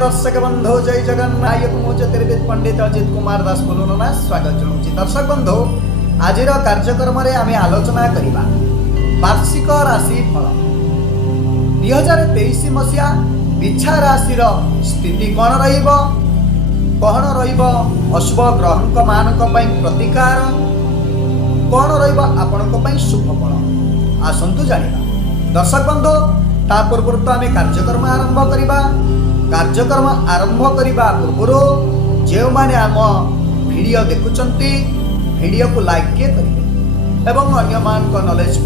दर्शक बंधु जय जगन्नाथ ज्योतिर्विद पंडित अजित कुमार दास बोलना स्वागत जनाऊँ। दर्शक बंधु आज कार्यक्रम आम आलोचना करवा वार्षिक राशि फल 2023 मसीहा बिछा राशि स्थिति कौन कौन रशुभ ग्रह मान प्रतिकार कौन आपण शुभ फल आसतु जाना। दर्शक बंधु ता पूर्व तो आम कार्यक्रम आरंभ करवा। कार्यक्रम आरंभ करने पूर्व जो मैंने आम वीडियो देखुंट वीडियो को लाइक किए करेंगे एवं अन्य मान नॉलेज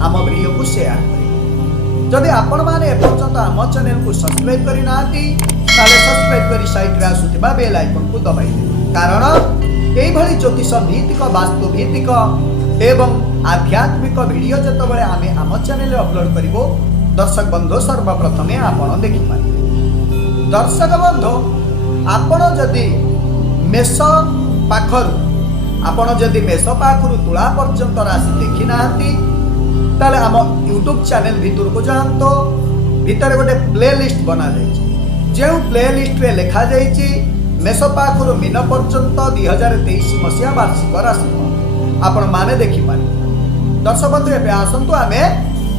आम वीडियो को शेयर करेंगे। जदि आपण मैंने एपर्यंत आम चैनल को सब्सक्राइब करना सब्सक्राइब कर साइड आसुवा बेल आइकन को दबाई देवे, कारण यही ज्योतिष भित्तिक वास्तु भित्तिक एवं आध्यात्मिक वीडियो जितेबाला आम आम चैनल अपलोड करूँ दर्शक बंधु सर्वप्रथमे आपण देखिपारे। दर्शक बंधु आपण जदि मेष पाखरु मेष पाखरु तुला पर्यंत राशि देखी ना ताले आम यूट्यूब चैनल भितर को जातु। भितर गोटे प्ले लिस्ट बना जो प्ले लिस्ट रे लिखा जाइए मेष पाखरु मीन पर्यंत 2023 मसीहा वार्षिक राशि आपण माने देखिपारे। दर्शक बंधु एवं आसतु आम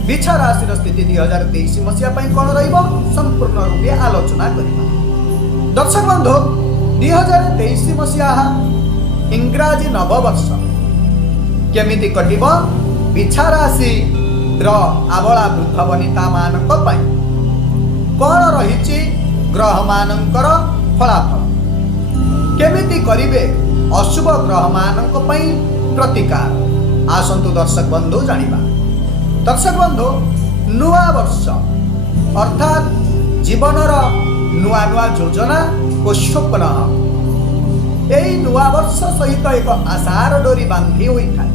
बिछा राशि स्थिति 2023 मसीहा कौन संपूर्ण रूपे आलोचना करवा। दर्शक बंधु 2023 मसीहा इंग्राजी नववर्ष केमिति कटिब बिछा राशि आबला वृद्ध वनिता मानक कौन रही ग्रह मानकर फलाफल केमिति करिवे अशुभ ग्रह मानक प्रतिकार आसंतु दर्शक बंधु जानिबा। दर्शक बंधु नुआ वर्ष अर्थात जीवनर नुआ नुआ योजना और स्वप्न यही नुआ वर्ष सहित एक आशार डोरी बांधी हुई था।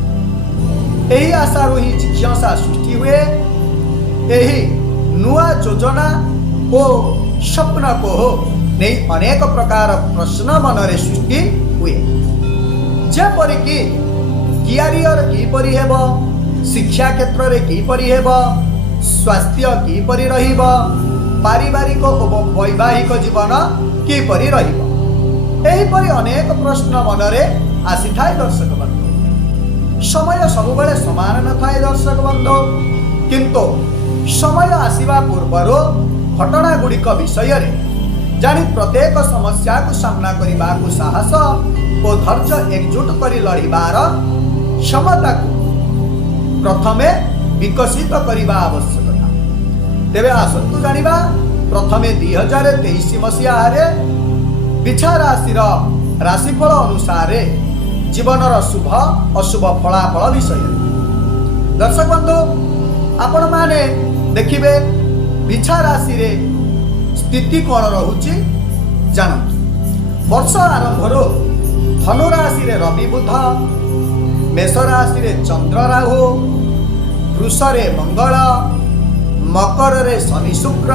यही आशारू ही जिज्ञासा सृष्टि हुए। यही नुआ योजना और स्वप्न को नहीं अनेक प्रकार प्रश्न मनरे सृष्टि हुए, जेपरिक कैरियर किपरि हेबो, शिक्षा क्षेत्र में किपरि हेब, स्वास्थ्य किपरि रहिब, पारिवारिक और वैवाहिक जीवन किपरि रहिब, एहिपरि अनेक प्रश्न मनरे आसी थाए। दर्शक बंधु समय सबुबले समान न थाए दर्शक बंधु, किंतु समय आसीबा पूर्वर घटना गुड़िक विषय रे जानी प्रत्येक समस्या को सामना करने को साहस और धैर्य एकजुट कर लड़बार क्षमता को प्रथमे विकसित करने आवश्यकता। तेरे आसतु जानिबा प्रथमे 2023 मसीहा बिछा राशि राशिफल अनुसार जीवनर शुभ अशुभ फलाफल विषय। दर्शक बंधु आपण माने देखिबे बिछा राशि रे स्थिति कौन रहुची जानतु। वर्ष आरंभ धनु राशि रे रवि बुध, मेष राशि रे चंद्र राहु, वृष रे मंगल, मकर रे शनि शुक्र,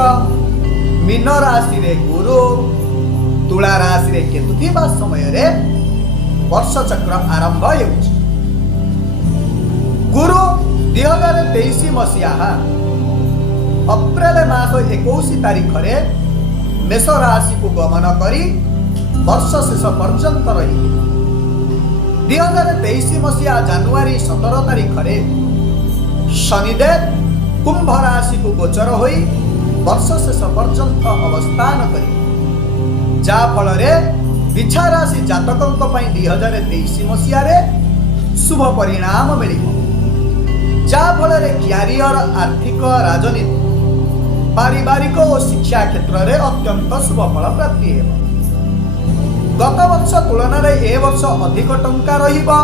मीन राशि रे गुरु, तुला राशि रे केतु थिबा समय रे वर्ष चक्र आरंभ हेउछि। गुरु 2023 मसीहा अप्रैल मास 21 तारिख रे मेष राशि को गमन करी वर्ष शेष पर्यंत रही। 2023 मसीहा जानुआरी 17 तारिख रे शनिदेव कुंभ राशि को गोचर होई वर्ष शेष पर्यंत अवस्थान करी, जा फल रे बिछा राशि जातकों 2023 मसीहा रे शुभ परिणाम मिलिबो, जा फल रे कैरियर आर्थिक राजनीति पारिवारिक और शिक्षा क्षेत्र में अत्यंत शुभ फल प्राप्ति हेब। गत वर्ष तुलन में ए वर्ष अधिक टंका रहिबा।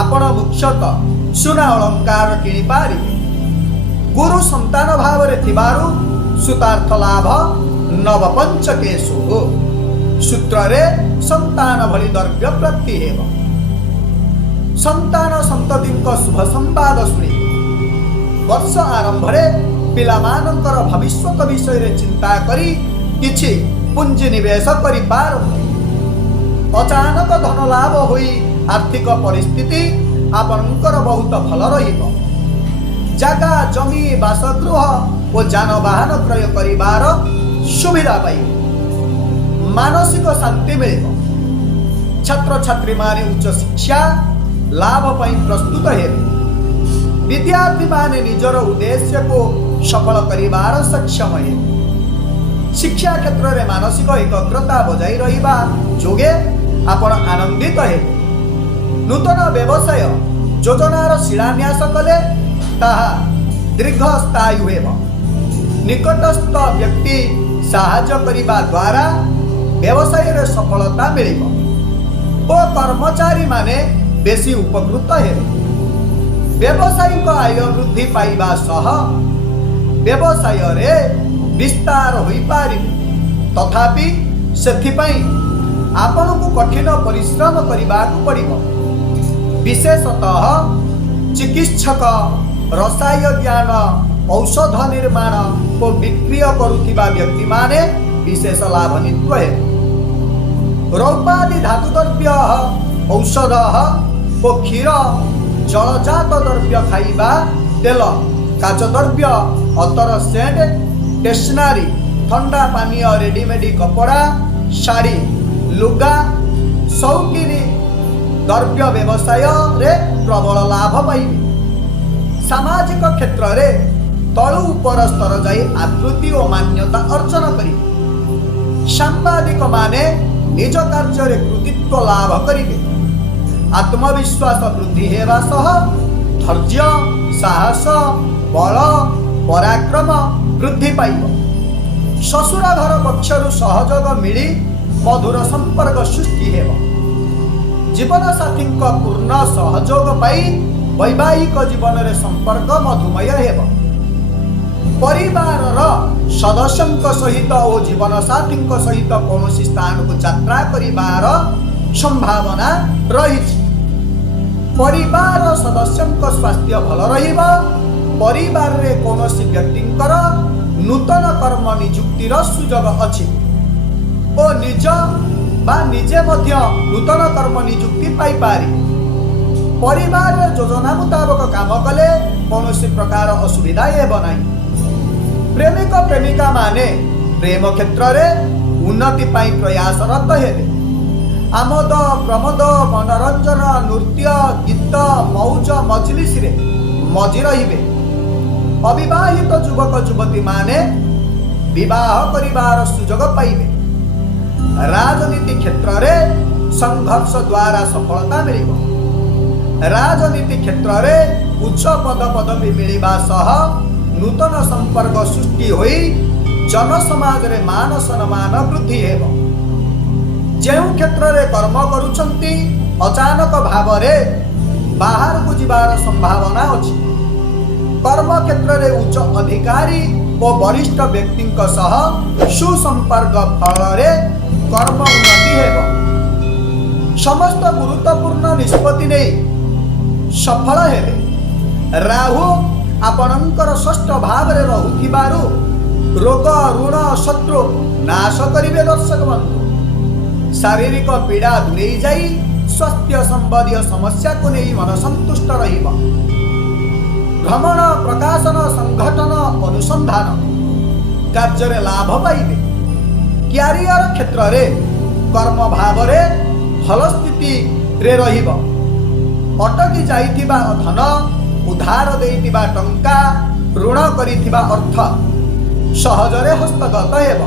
आपण मुख्यतः सुना अलंकार किनि पारिबे। गुरु संतान भाव रे थिबारु सुतार्थ लाभ नवपंचके शुभ सूत्र रे संतान भली द्रव्य प्राप्ति हेब। संतान संततिक शुभ संवाद शुणी वर्ष आरंभ रे पिला मानकर भविष्यत विषय रे चिंता करी किछि पुंजी निवेश करि पारंती। अचानक धन लाभ होई आर्थिक परिस्थिति आपनकर बहुत भल रहिबो। जगह जमी बासगृह और जानवाहन क्रय करिबार सुविधा पाइबे। मानसिक शांति मिल छात्र छात्री माने उच्च शिक्षा लाभ पाई प्रस्तुत हे विद्यार्थी माने निजर उद्देश्य को सफल करिवार सक्षम हे शिक्षा क्षेत्र में मानसिक एकाग्रता बजाई रहिबा जोगे आपण आनंदित हे नूतन व्यवसाय योजनार शिलान्यास कले ताहा दीर्घस्थायी हेब निकटस्थ व्यक्ति साहाय्य करिबा द्वारा व्यवसाय रे सफलता मिलिब ओ कर्मचारी माने बेसी उपकृत हेबे व्यावसायिक आय वृद्धि पाइबा सह व्यवसाय रे विस्तार होई पारिबे तथापि सेथिपई आपनकु कठिन परिश्रम करिबाकु पड़िबो विशेषतः चिकित्सक रसायन ज्ञान औषध निर्माण को विक्रिय करुथिबा व्यक्ति माने विशेष लाभान्वित हे रौपादि धातु द्रव्य औषध ओ क्षीर जलजात द्रव्य खाइबा तेल काच द्रव्य अतर सेंट स्टेशनरी ठंडा पानीय रेडीमेड कपड़ा शाड़ी लुगा शौकीनी द्रव्य व्यवसाय रे प्रबल लाभ पाइबे सामाजिक क्षेत्र रे तळु उपर स्तर जाई आकृति और मान्यता अर्जन करिबे सांबादिक माने निज कार्य रे कृतित्व लाभ करिबे आत्मविश्वास वृद्धि हेबा सह धैर्य साहस बल पराक्रम वृद्धि पाइब ससुर घर पक्षरु सहयोग मिली मधुर संपर्क सृष्टि हेब जीवन साथी पूर्ण सहयोग पाई वैवाहिक जीवन रे संपर्क मधुमय हेब परिवार सदस्यों सहित और जीवन साथी सहित कौन स्थान को यात्रा करिबार संभावना रही परिवार सदस्यों स्वास्थ्य भल रहिबा परिवार रे कौन व्यक्तिंकर नूतन कर्म नियुक्तिर सुजोग अछि ओ निज बा निजे मध्य नूतन कर्म नियुक्ति पाई पारि परिवार योजना मुताबक काम कले कौन प्रकार असुविधा हेब नाही प्रेमिक प्रेमिका माने प्रेम क्षेत्र रे उन्नति पाई प्रयासरत हेबे आमोद प्रमोद मनोरंजन नृत्य गीत मौज मजलिस रे मजी रहिबे अविवाहित युवक युवती माने विवाह करिवार सुजोग पाइबे राजनीति क्षेत्र रे संघर्ष द्वारा सफलता मिलिबो राजनीति क्षेत्र रे उच्च पद पदवी मिलिबा सह नूतन संपर्क सृष्टि होई जन समाज रे मान सम्मान वृद्धि हेबो जेउ क्षेत्र रे कर्म करूछंती अचानक भाव रे बाहर को जिबार संभावना अछि कर्म क्षेत्र रे उच्च अधिकारी और वरिष्ठ व्यक्ति सह सुसंपर्क फल रे कर्म उन्नति हेबो समस्त गुरुत्वपूर्ण निष्पत्ति नै सफल हेबे राहु आपणकर षष्ठ भाव रे रहुथिबारु रोग ऋण शत्रु नाश करिवे दर्शक बंधु शारीरिक पीड़ा दूरे जाई स्वास्थ्य संबंधी समस्या को नहीं मन संतुष्ट रहिबा भ्रमण प्रकाशन संगठन अनुसंधान कार्य रे लाभ पाइबे क्यारियर क्षेत्र रे कर्म भाव रे भल स्थिति रे रहिबा अटकी जाइथिबा धन उधार देइथिबा टंका ऋण करिथिबा अर्थ सहजरे हस्तगत हेब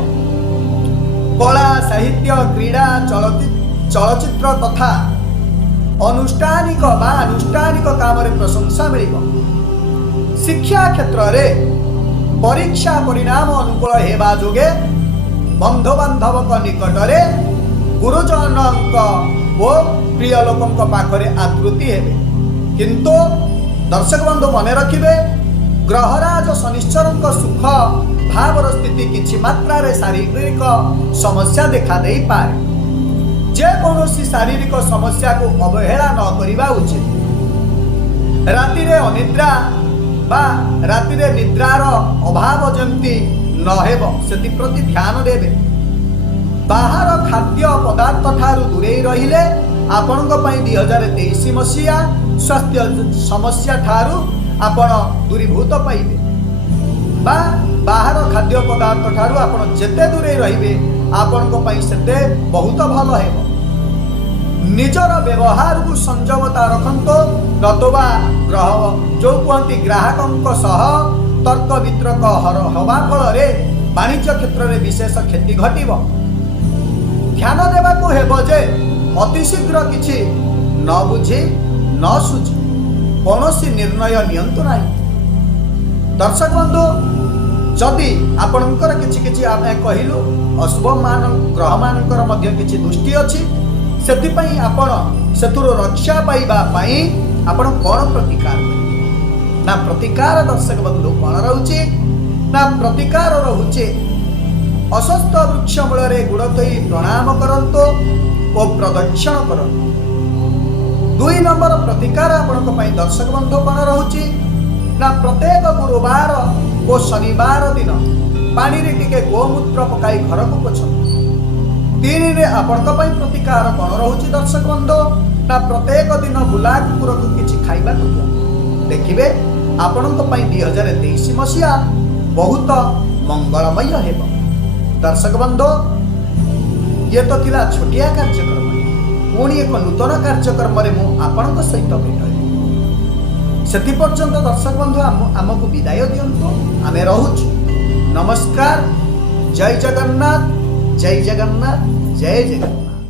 कला साहित्य क्रीड़ा चलचित्र तथा अनुष्ठानिक काम रे प्रशंसा मिलिब शिक्षा क्षेत्र रे परीक्षा परिणाम अनुकूल हेबा जोगे बंधु बांधव निकट रे गुरुजनक ओ प्रिय लोकंक पाखरे आकृति हेबे किंतु दर्शक बंधु मने रखिबे ग्रहराज शनिश्चर सुख भावर स्थिति किछि मात्रा रे शारीरिक समस्या देखा दे पारे जे कौनसी शारीरिक समस्या को अवहेला न करिबा उचित राति रे अनिद्रा बा राति रे निद्रार अभाव जंती न हेब सेति प्रति ध्यान देबे बाहर खाद्य पदार्थ ठारू दूरे रहिले आपणक पई 2023 मसिया स्वास्थ्य समस्या ठारू आपण दूरीभूत पाइबे बा बाहर खाद्य पदार्थ ठारू आपण जेते दूरे रहिबे ଆପଣଙ୍କ ପାଇଁ ସେତେ ବହୁତ ଭଲ ହେବ। ନିଜର ବ୍ୟବହାରକୁ ସଂଯମତା ରଖନ୍ତୁ, ନତୁବା ଗ୍ରହ ଯୋଉ କୁହନ୍ତି ଗ୍ରାହକଙ୍କ ସହ ତର୍କ ବିତର୍କ ହେବା ଫଳରେ ବାଣିଜ୍ୟ କ୍ଷେତ୍ରରେ ବିଶେଷ କ୍ଷତି ଘଟିବ। ଧ୍ୟାନ ଦେବାକୁ ହେବ ଯେ ଅତି ଶୀଘ୍ର କିଛି ନ ବୁଝି ନ ସୁଝି କୌଣସି ନିର୍ଣ୍ଣୟ ନିଅନ୍ତୁ ନାହିଁ। ଦର୍ଶକ ବନ୍ଧୁ, ଯଦି ଆପଣଙ୍କର କିଛି ଆମେ କହିଲୁ ଅଶୁଭ ଗ୍ରହମାନଙ୍କର ମଧ୍ୟ କିଛି ଦୃଷ୍ଟି ଅଛି, ସେଥିପାଇଁ ଆପଣ ସେଥିରୁ ରକ୍ଷା ପାଇବା ପାଇଁ ଆପଣ କ'ଣ ପ୍ରତିକାର କରିବେ? ନା ପ୍ରତିକାର ଦର୍ଶକ ବନ୍ଧୁ କ'ଣ ରହୁଛି? ନା ପ୍ରତିକାର ରହୁଛି ଅଶ୍ୱତ୍ଥ ବୃକ୍ଷ ମୂଳରେ ଗୁଡ଼ ଥୋଇ ପ୍ରଣାମ କରନ୍ତୁ ଓ ପ୍ରଦକ୍ଷିଣ କରନ୍ତୁ। 2 ନମ୍ବର ପ୍ରତିକାର ଆପଣଙ୍କ ପାଇଁ ଦର୍ଶକ ବନ୍ଧୁ କ'ଣ ରହୁଛି? ନା ପ୍ରତ୍ୟେକ ଗୁରୁବାର ଓ ଶନିବାର ଦିନ ପାଣିରେ ଟିକେ ଗୋମୂତ୍ର ପକାଇ ଘରକୁ ପୋଛନ୍ତୁ। 3ରେ ଆପଣଙ୍କ ପାଇଁ ପ୍ରତିକାର କ'ଣ ରହୁଛି ଦର୍ଶକ ବନ୍ଧୁ? ନା ପ୍ରତ୍ୟେକ ଦିନ ବୁଲା କୁକୁରକୁ କିଛି ଖାଇବାକୁ ଦିଅନ୍ତୁ। ଦେଖିବେ ଆପଣଙ୍କ ପାଇଁ 2023 ମସିହା ବହୁତ ମଙ୍ଗଳମୟ ହେବ। ଦର୍ଶକ ବନ୍ଧୁ, ଇଏ ତ ଥିଲା ଛୋଟିଆ କାର୍ଯ୍ୟକ୍ରମ। ପୁଣି ଏକ ନୂତନ କାର୍ଯ୍ୟକ୍ରମରେ ମୁଁ ଆପଣଙ୍କ ସହିତ ଭେଟ ହେବି। ସେଥିପର୍ଯ୍ୟନ୍ତ ଦର୍ଶକ ବନ୍ଧୁ ଆମକୁ ବିଦାୟ ଦିଅନ୍ତୁ। ଆମେ ରହୁଛୁ। ନମସ୍କାର। ଜୟ ଜଗନ୍ନାଥ, ଜୟ ଜଗନ୍ନାଥ, ଜୟ ଜଗନ୍ନାଥ।